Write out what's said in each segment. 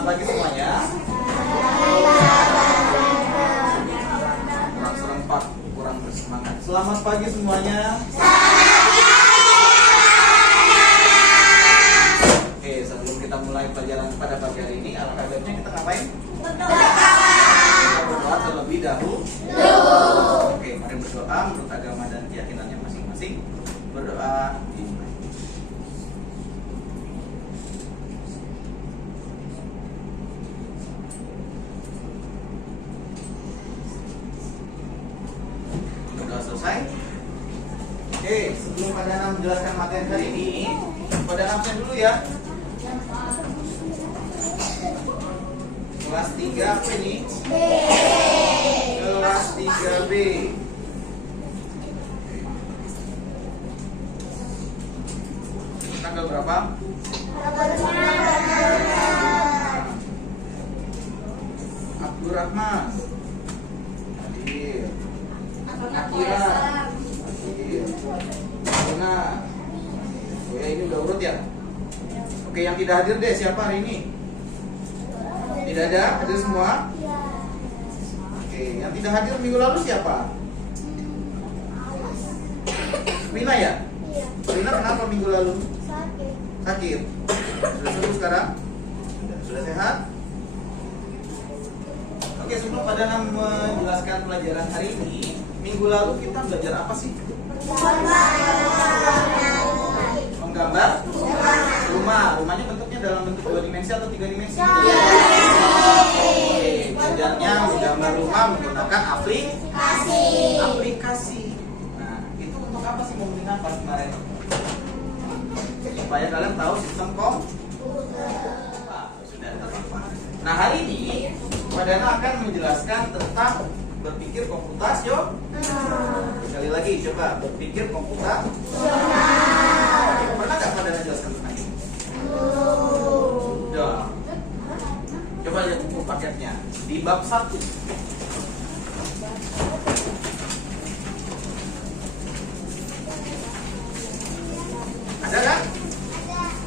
Selamat pagi semuanya. Kurang serempak, kurang bersemangat. Selamat pagi semuanya. Oke, sebelum kita mulai pelajaran pada pagi hari ini, alangkah baiknya kita ngapain? Kita berdoa terlebih dahulu. Oke, mari berdoa menurut agama dan keyakinannya masing-masing. Berdoa dimulai. Sudah selesai? Oke, sebelum Pak Danang menjelaskan materi hari ini, Pak Danang absen dulu ya. Kelas 3 apa ini? B. Kelas 3B. Tanggal berapa? Abdurrahman. Hadir. Akira. Hadir. Benar. Oh ya, ini udah urut ya? Oke, yang tidak hadir deh siapa hari ini? Tidak ada? Hadir semua? Oke, yang tidak hadir minggu lalu siapa? Rina ya? Rina kenapa minggu lalu? Sakit. Sudah sembuh sekarang? Sudah sehat? Oke, sebelum Pak Danang menjelaskan pelajaran hari ini, minggu lalu kita belajar apa sih? Menggambar rumah. Rumahnya bentuknya dalam bentuk 2 dimensi atau 3 dimensi? Oke, belajarnya menggambar rumah menggunakan aplikasi. Nah, itu untuk apa sih, mempenting apa kemarin? Supaya kalian tahu sistem sudah terpapar. Nah, hari ini Pak Dana akan menjelaskan tentang berpikir komputasional. Sekali lagi, coba berpikir komputasional. Pernah nggak Pak Dana jelaskan tentang ini? Sudah. Coba lihat buku paketnya di bab 1. Ada kan?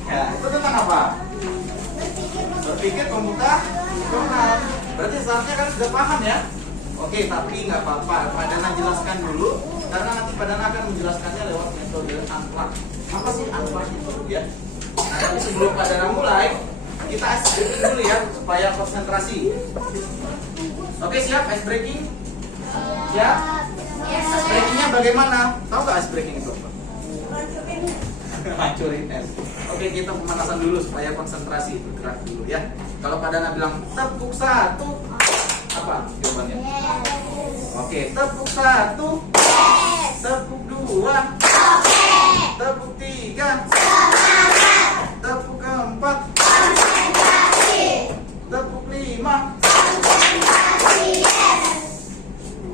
Ya, itu tentang apa? Berpikir komputasional. Berarti seharusnya kan sudah paham ya? Oke, tapi nggak apa-apa. Pak Dana jelaskan dulu, karena nanti Pak Dana akan menjelaskannya lewat metode Unplug. Apa sih Unplug itu ya? Nah, tapi sebelum Pak Dana mulai, kita ice breaking dulu ya, supaya konsentrasi. Oke, siap ice breaking? Siap? Ice breakingnya bagaimana? Tahu nggak ice breaking itu? Hancurin es. Oke, kita pemanasan dulu supaya konsentrasi, bergerak dulu ya. Kalau Pak Dana bilang tepuk 1, apa jawabannya? Oke, tepuk 1, tepuk 2, tepuk 3, tepuk 4, tepuk 5.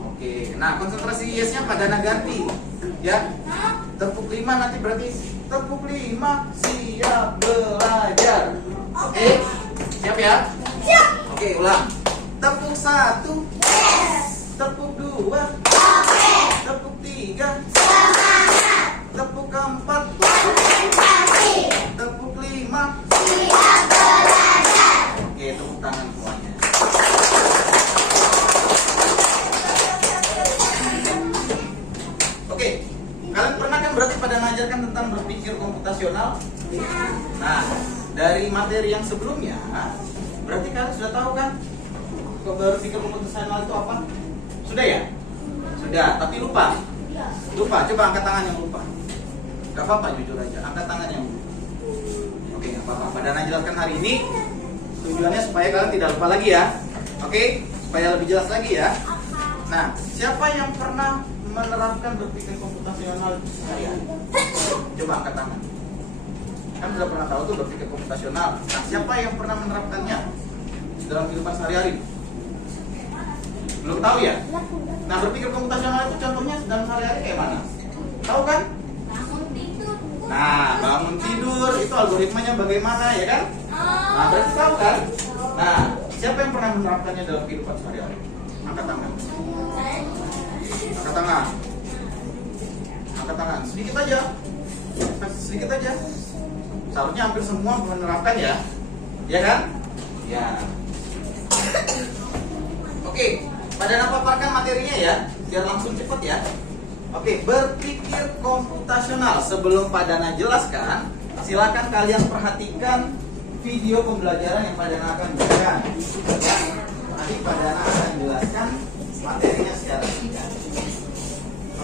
Oke, nah konsentrasi yes-nya Pak Dana ganti ya. Tepuk 5 nanti berarti tepuk 5 siap belajar. Oke, siap ya? Siap. Oke, ulang. Tepuk 1, tepuk 2, tepuk 3, tepuk 4, tepuk 5. Oke, tepuk tangan semuanya. Oke, kalian pernah kan berarti pada mengajarkan tentang berpikir komputasional? Nah, dari materi yang sebelumnya, berarti kalian sudah tahu kan berpikir komputasional itu apa? Sudah ya? Sudah, tapi lupa. Coba angkat tangan yang lupa. Gak apa-apa, jujur aja, angkat tangan yang lupa. Oke, gak apa-apa. Pada Dana jelaskan hari ini, tujuannya supaya kalian tidak lupa lagi ya. Oke, supaya lebih jelas lagi ya. Nah, siapa yang pernah menerapkan berpikir komputasional sehari-hari? Coba angkat tangan. Kan sudah pernah tahu tuh berpikir komputasional. Nah, siapa yang pernah menerapkannya dalam kehidupan sehari-hari? Belum tahu ya? Nah, berpikir komputasional itu contohnya dalam sehari-hari kayak mana? Tahu kan? Nah, bangun tidur itu algoritmanya bagaimana ya kan? Nah, berarti tahu kan? Nah, siapa yang pernah menerapkannya dalam kehidupan sehari-hari? Angkat tangan. Angkat tangan. Angkat tangan. Sedikit aja. Sedikit aja. Seharusnya hampir semua menerapkan ya. Ya kan? Ya. Oke, pada paparkan materinya ya, biar langsung cepat ya. Oke, berpikir komputasional. Sebelum Padana jelaskan, silakan kalian perhatikan video pembelajaran yang Padana akan berikan. Nanti Padana akan jelaskan materinya secara singkat.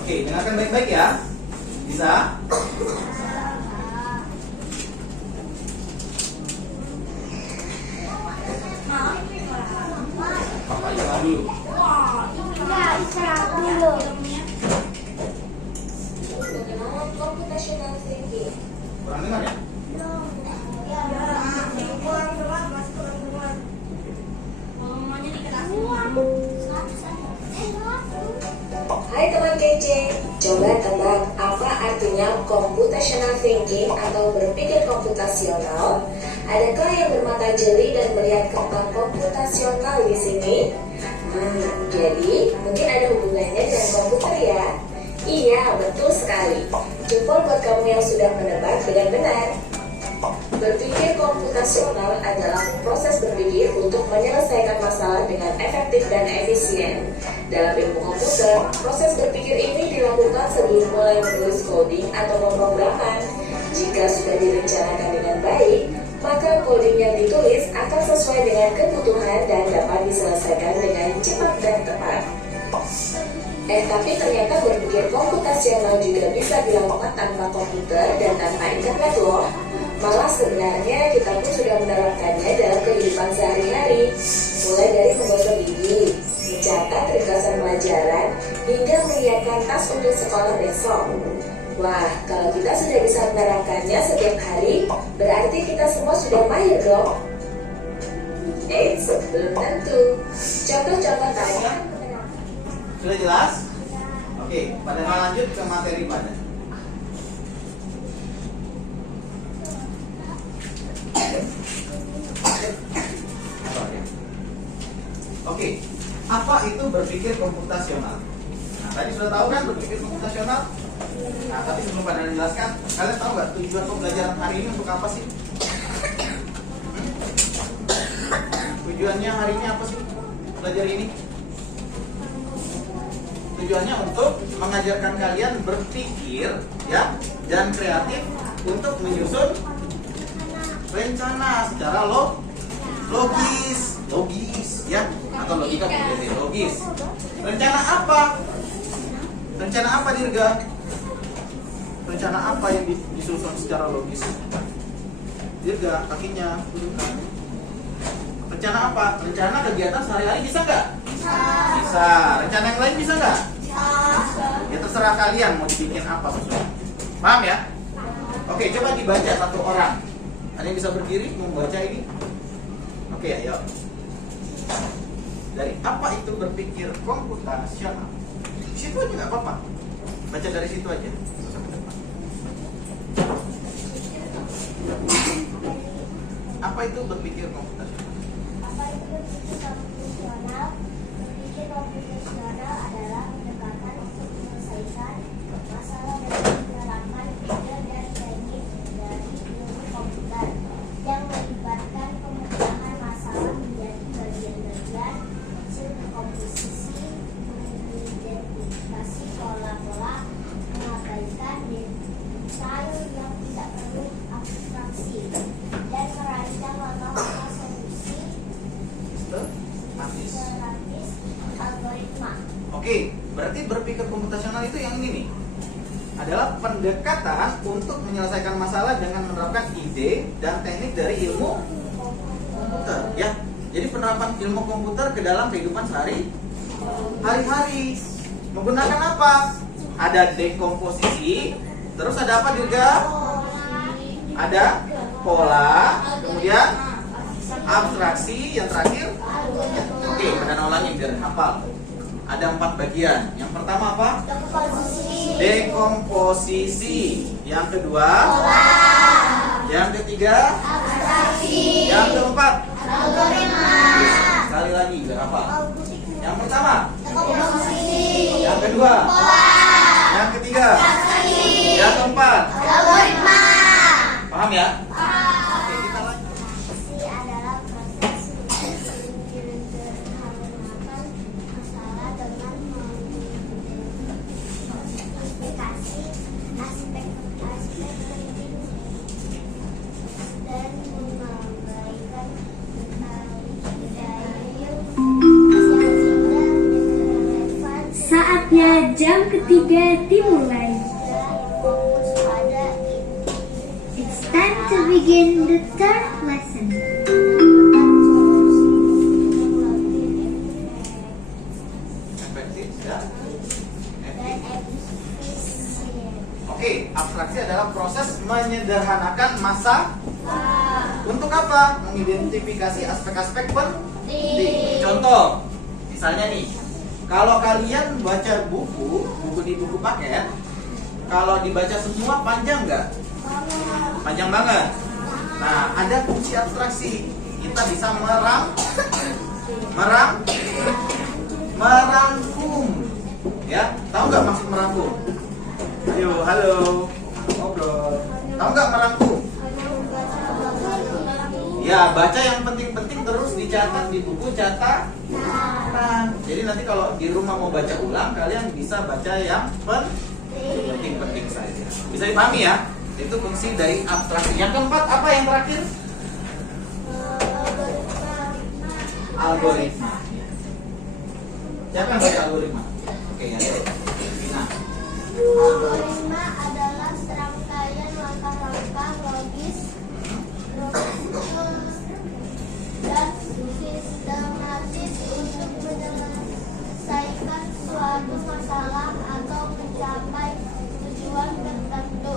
Oke, dengarkan baik-baik ya. Bisa? Papa jalan dulu. Computational thinking. Kurang dengar ya? Hai teman kece, coba tebak apa artinya computational thinking atau berpikir komputasional? Adakah yang bermata jeli dan melihat tentang komputasional di sini? Jadi mungkin ada hubungannya dengan komputer ya? Iya, betul sekali. Jempol buat kamu yang sudah menebak dengan benar. Berpikir komputasional adalah proses berpikir untuk menyelesaikan masalah dengan efektif dan efisien. Dalam ilmu komputer, proses berpikir ini dilakukan sebelum mulai menulis coding atau pemrograman. Jika sudah direncanakan dengan baik, maka coding yang ditulis akan sesuai dengan kebutuhan dan dapat diselesaikan dengan cepat dan tepat. Tapi ternyata berpikir komputasional juga bisa dilakukan tanpa komputer dan tanpa internet loh. Malah sebenarnya kita pun sudah menerapkannya dalam kehidupan sehari-hari. Mulai dari menggosok gigi, mencatat ringkasan pelajaran, hingga menyiapkan tas untuk sekolah besok. Wah, kalau kita sudah bisa menerapkannya setiap hari, berarti kita semua sudah mahir dong. Belum tentu. Contoh-contoh tanya. Sudah jelas? Oke, pada lanjut ke materi pada. Oke, apa itu berpikir komputasional? Nah, tadi sudah tahu kan berpikir komputasional? Nah, tapi sebelum pada jelaskan, kalian tahu nggak tujuan pembelajaran hari ini untuk apa sih? Tujuannya hari ini apa sih? Belajar ini? Tujuannya untuk mengajarkan kalian berpikir ya dan kreatif untuk menyusun rencana secara logis ya, atau logika logis. Rencana apa? Rencana apa Dirga? Rencana apa yang disusun secara logis? Dirga, kakinya tunjukkan. Rencana apa? Rencana kegiatan sehari-hari bisa nggak? Bisa. Rencana yang lain bisa nggak? Ya terserah kalian mau dibikin apa sesuai. Paham ya? Oke, coba dibaca satu orang. Ada yang bisa berdiri membaca ini? Oke, ayo. Dari apa itu berpikir komputasional? Di situ aja nggak apa-apa. Baca dari situ aja. Apa itu berpikir komputasional? Apa itu berpikir komputasional? Berpikir komputasional adalah pendekatan untuk menyelesaikan masalah dengan menerapkan ide dan teknik dari ilmu komputer yang melibatkan pemecahan masalah menjadi bagian-bagian kecil komposisi, mengidentifikasi pola-pola, mengabaikan detail yang tidak perlu abstraksi, dan merancang langkah-langkah solusi sistematis algoritma. Oke, berarti berpikir komputasional itu yang ini nih, adalah pendekatan untuk menyelesaikan masalah dengan menerapkan ide dan teknik dari ilmu komputer ya. Jadi penerapan ilmu komputer ke dalam kehidupan sehari-hari. Menggunakan apa? Ada dekomposisi, terus ada apa Dirga? Ada pola, kemudian abstraksi, yang terakhir. Oke, pada ulangi biar hafal. Ada 4 bagian. Yang pertama apa? Dekomposisi. Yang kedua? Yang ketiga? Abstraksi. Yang keempat? Algoritma. Sekali lagi biar hafal. Yang pertama? Dekomposisi. Yang kedua? Pola. Yang ketiga? Abstraksi. Yang keempat? Algoritma. Paham ya? Oke, kita lanjut. Abstraksi adalah proses jam ketiga dimulai. dan fokus pada It's time to begin the third lesson. Efektif ya. dan efisien. Oke, abstraksi adalah proses menyederhanakan masa. Untuk apa? Mengidentifikasi aspek-aspek penting. Contoh, misalnya nih, kalau kalian baca buku di buku paket, kalau dibaca semua panjang nggak? Panjang banget. Nah, ada fungsi abstraksi. Kita bisa merangkum. Ya, tahu nggak maksud merangkum? Ayo, halo, ngobrol. Tahu nggak merangkum? Ya, baca yang penting-penting terus dicatat di buku catatan. Jadi nanti kalau di rumah mau baca ulang, kalian bisa baca yang penting-penting saja. Bisa dipahami ya? Itu fungsi dari abstraksi. Yang keempat apa yang terakhir? Algoritma. Siapa yang baca algoritma? Oke, ya. Nah, Algoritma adalah serangkaian langkah-langkah logis, prosedur, dan sistematis untuk menyelesaikan suatu masalah atau mencapai tujuan tertentu.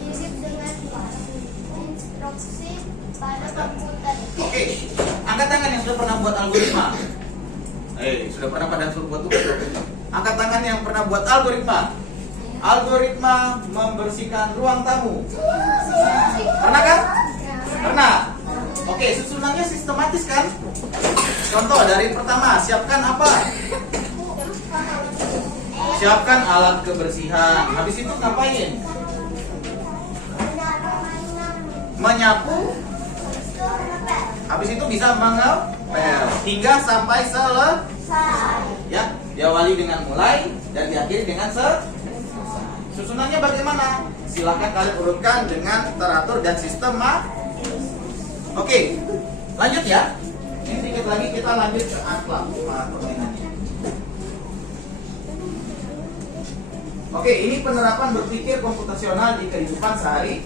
Mirip dengan instruksi pada komputer. oke. Angkat tangan yang sudah pernah buat algoritma. Sudah pernah pada suruh buat tugas. Angkat tangan yang pernah buat algoritma. Algoritma membersihkan ruang tamu. Pernah kan? Pernah. Oke, susunannya sistematis kan? Contoh dari pertama, siapkan apa? Siapkan alat kebersihan. Habis itu ngapain? Menyapu. Habis itu bisa mengepel hingga sampai selesai. Ya, diawali dengan mulai dan diakhiri dengan selesai. Susunannya bagaimana? Silahkan kalian urutkan dengan teratur dan sistematis. Oke, lanjut ya. Ini sedikit lagi kita lanjut ke akhlak permainannya. Oke, ini penerapan berpikir komputasional di kehidupan sehari-hari.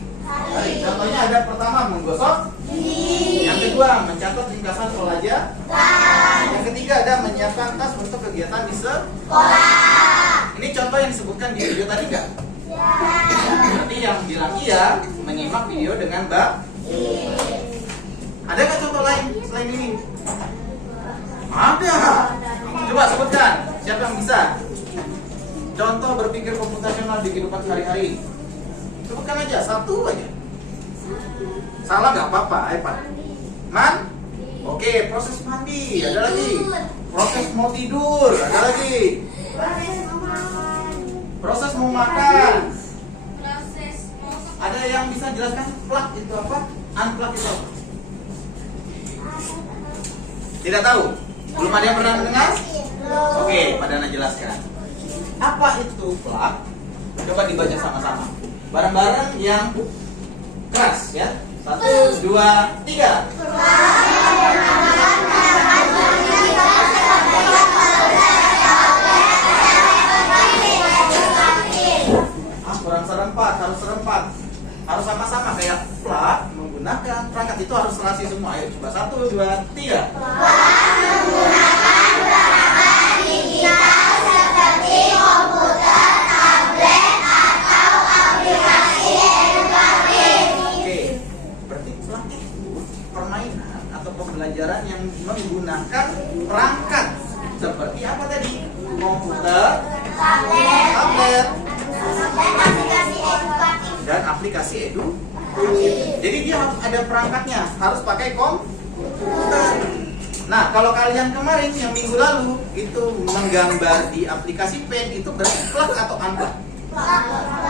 Contohnya ada pertama menggosok, yang kedua mencatat ringkasan pelajaran, yang ketiga ada menyiapkan tas untuk kegiatan di sekolah. Ini contoh yang disebutkan di video tadi nggak? Berarti yang bilang iya menyimak video dengan baik. Ada nggak contoh lain selain ini? Ada. Coba sebutkan. Siapa yang bisa? Contoh berpikir komputasional di kehidupan sehari-hari. Sebutkan aja, satu aja. Salah nggak apa-apa, iPad. Oke, proses mandi. Ada lagi. Proses mau tidur. Ada lagi. Proses mau makan. Ada yang bisa jelaskan plug itu apa? Unplug itu apa? Tidak tahu? Belum ada yang pernah mendengar? Oke, Padana jelaskan. Apa itu plug? Coba dibaca sama-sama. Bareng-bareng yang keras ya. 1, 2, 3. Kurang serempat, harus serempat. Harus sama-sama kayak plug menggunakan perangkat itu harus serasi semua. Ayo coba 1, 2, 3. Permainan atau pembelajaran yang menggunakan perangkat seperti apa tadi? Komputer, tablet, dan aplikasi edu. Jadi dia harus ada perangkatnya, harus pakai komputer. Nah, kalau kalian kemarin yang minggu lalu itu menggambar di aplikasi pen, itu berarti plug atau unplug?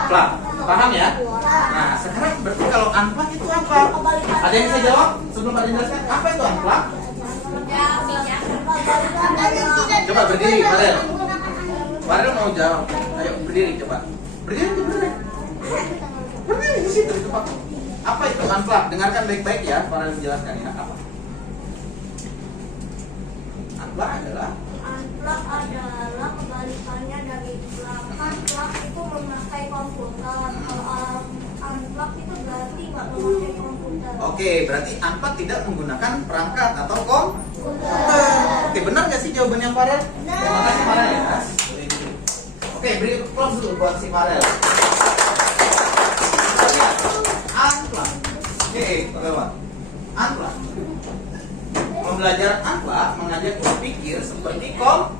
Plug. Paham ya? Nah, sekarang berarti kalau unplug itu apa? Ada yang bisa jawab? Sebelum ada yang jelaskan, apa itu unplug? Coba berdiri, Farel. Farel mau jawab. Ayo berdiri coba. Berdiri. Berdiri di situ di tempat. Apa itu unplug? Dengarkan baik-baik ya, Farel menjelaskan ya. Apa? Unplug adalah Unplug adalah kebalikannya dari memakai komputer. Kalau orang unplug itu berarti nggak memakai komputer. Oke, berarti Anpa tidak menggunakan perangkat atau komputer. Oke, benar nggak sih jawabannya Farel? Terima kasih Farel ya. Oke, beri applause dulu buat si Farel. Kita lihat, Unplug. Oke, teman-teman. Unplug. Pembelajaran Unplug mengajak berpikir seperti komputer.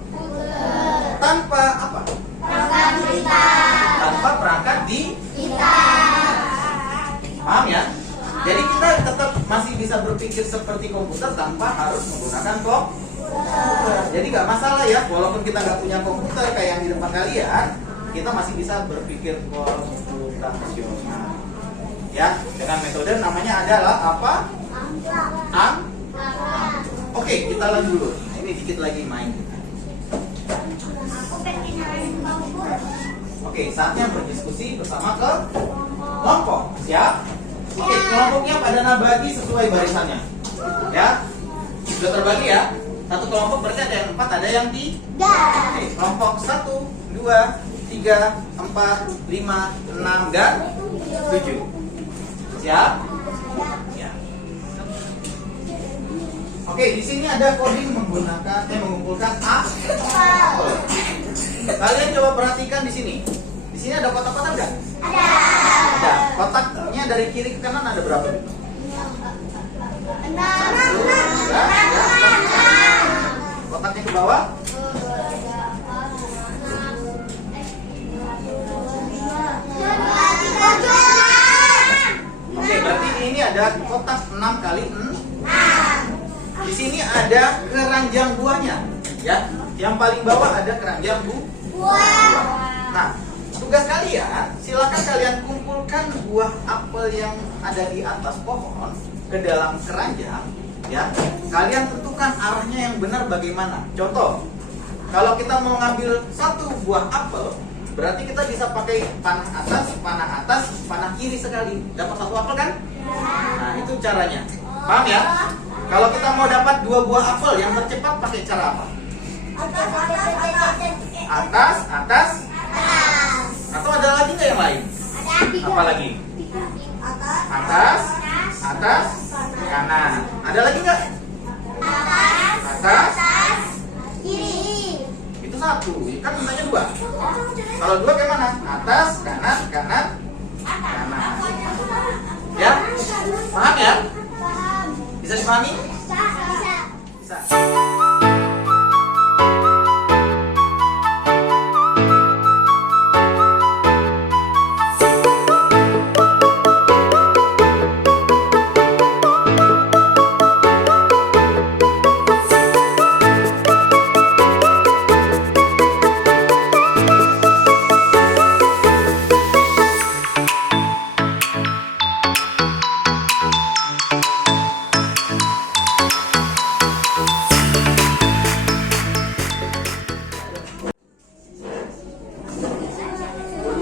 Tanpa apa? Perangkat kita. Tanpa perangkat di Kita. Paham ya? Jadi kita tetap masih bisa berpikir seperti komputer tanpa harus menggunakan komputer. Jadi nggak masalah ya, walaupun kita nggak punya komputer kayak yang di depan kalian, kita masih bisa berpikir komputasional. Ya, dengan metode namanya adalah apa? Oke, kita lanjut dulu. Ini dikit lagi main. Aku pengen main kompor. Oke, saatnya berdiskusi bersama kelompok. Siap? Oke, kelompoknya pada nabagi sesuai barisannya. Ya, sudah terbagi ya. Satu kelompok berarti ada yang 4, ada yang 3. Oke, kelompok 1, 2, 3, 4, 5, 6, dan 7. Siap? Ya. Oke, di sini ada coding mengumpulkan apel. Kalian coba perhatikan di sini. Di sini ada kotak-kotak nggak? Ada. Kotaknya dari kiri ke kanan ada berapa? Satu, dua, tiga. Kotaknya ke bawah? Oke, berarti ini ada kotak 6 kali 6. Di sini ada keranjang buahnya, ya. Yang paling bawah ada keranjang buah. Nah, tugas kalian, silakan kalian kumpulkan buah apel yang ada di atas pohon ke dalam keranjang, ya. Kalian tentukan arahnya yang benar bagaimana. Contoh, kalau kita mau ngambil satu buah apel, berarti kita bisa pakai panah atas, panah kiri sekali. Dapat satu apel kan? Nah, itu caranya. Paham ya? Kalau kita mau dapat 2 buah apel yang tercepat pakai cara apa? Atas. Atau ada lagi nggak yang lain? Apa lagi? Atas, kanan. Ada lagi nggak? Atas, Kiri. itu satu. Kan mintanya 2. Kalau 2 kayak mana? Atas, kanan. Ya? Paham ya? Bisa dipahami? Bisa.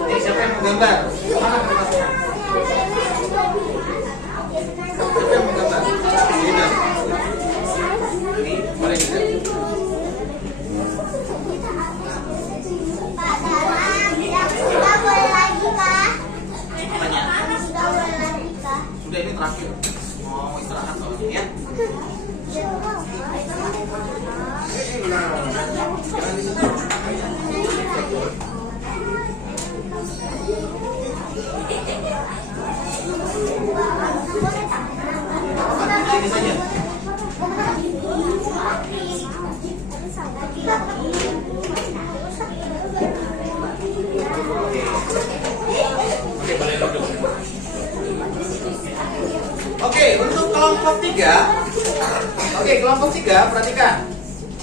Oke, siapa yang mau gambar? Mana kertasnya? Siapa yang mau gambar? Ini. Ini boleh juga. Kita boleh lagi kah? Apanya? Kita boleh lagi kah? Sudah, ini terakhir. Mau istirahat soalnya ya. Ini saja. Oke, boleh duduk. Oke, untuk kelompok 3. Oke, kelompok 3, perhatikan.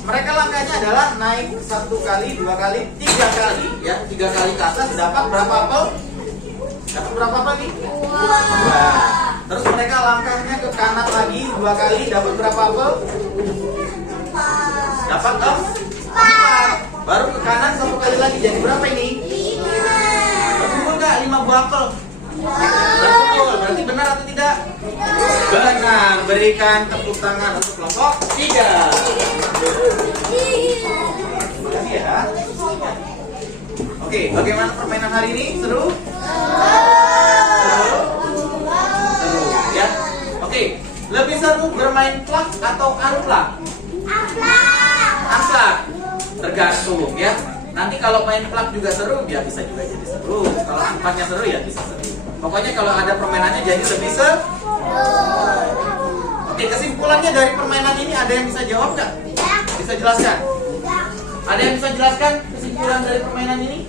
Mereka langkahnya adalah naik 1 kali, 2 kali, 3 kali, ya. 3 kali ke atas dapat berapa apel? Dapat berapa apel nih? 2. Terus mereka langkahnya ke kanan lagi 2 kali, dapat berapa apel? Dapat 4. Baru ke kanan 1 kali lagi, jadi berapa ini? 5. Berkumpul nggak 5 buah apel? Berkumpul, berarti benar atau tidak? Benar. Berikan tepuk tangan untuk kelompok 3. Terima kasih ya. Oke, bagaimana permainan hari ini? Seru? Seru, ya. Oke, lebih seru bermain plak atau unplak? Unplak. Tergantung ya. Nanti kalau main plak juga seru, ya bisa juga jadi seru. Kalau unplaknya seru ya bisa seru. Pokoknya kalau ada permainannya jadi lebih seru. Oke, kesimpulannya dari permainan ini ada yang bisa jawab nggak? Bisa jelaskan? Ada yang bisa jelaskan kesimpulan dari permainan ini?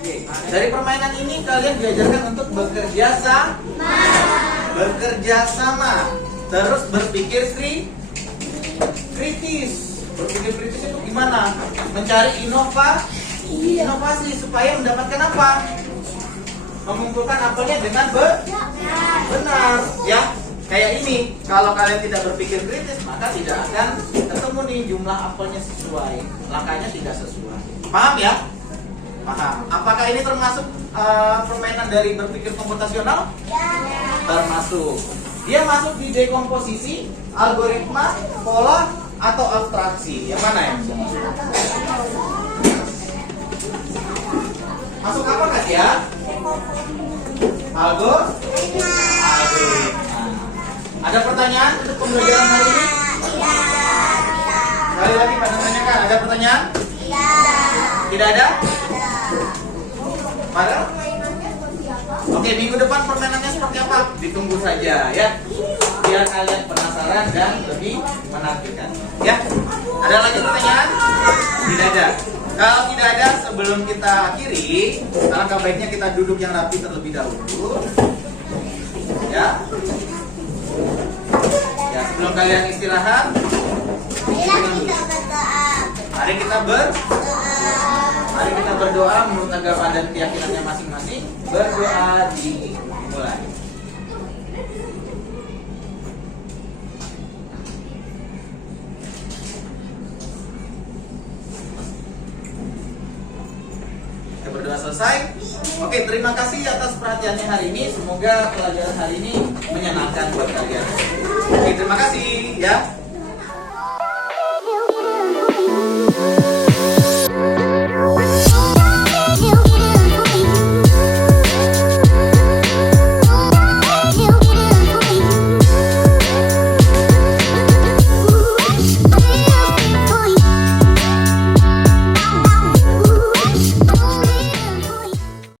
Oke, dari permainan ini kalian diajarkan untuk bekerja sama, terus berpikir kritis. Berpikir kritis itu gimana? Mencari inovasi supaya mendapatkan apa? Mengumpulkan apelnya dengan benar, ya. Kayak ini, kalau kalian tidak berpikir kritis, maka tidak akan ketemu nih jumlah apelnya sesuai, langkahnya tidak sesuai. Paham ya? Paham. Apakah ini termasuk permainan dari berpikir komputasional? Termasuk. Dia masuk di dekomposisi, algoritma, pola, atau abstraksi. Yang mana yang bisa masuk? Masuk apa nggak ya? Algoritma. Ada pertanyaan untuk pembelajaran hari ini? Sekali lagi pada menanyakan, ada pertanyaan? Tidak ada? Pada? Oke, minggu depan permainannya seperti apa? Ditunggu saja ya. Biar kalian penasaran dan lebih menakjubkan. Ya? Ada lagi pertanyaan? Tidak ada. Kalau tidak ada, sebelum kita akhiri, alangkah baiknya kita duduk yang rapi terlebih dahulu. Ya. Ya, sebelum kalian istirahat, mari kita berdoa menurut agama dan keyakinannya masing-masing. Berdoa dimulai. Kita berdoa selesai. Oke, terima kasih atas perhatiannya hari ini. Semoga pelajaran hari ini menyenangkan buat kalian. Oke, terima kasih ya.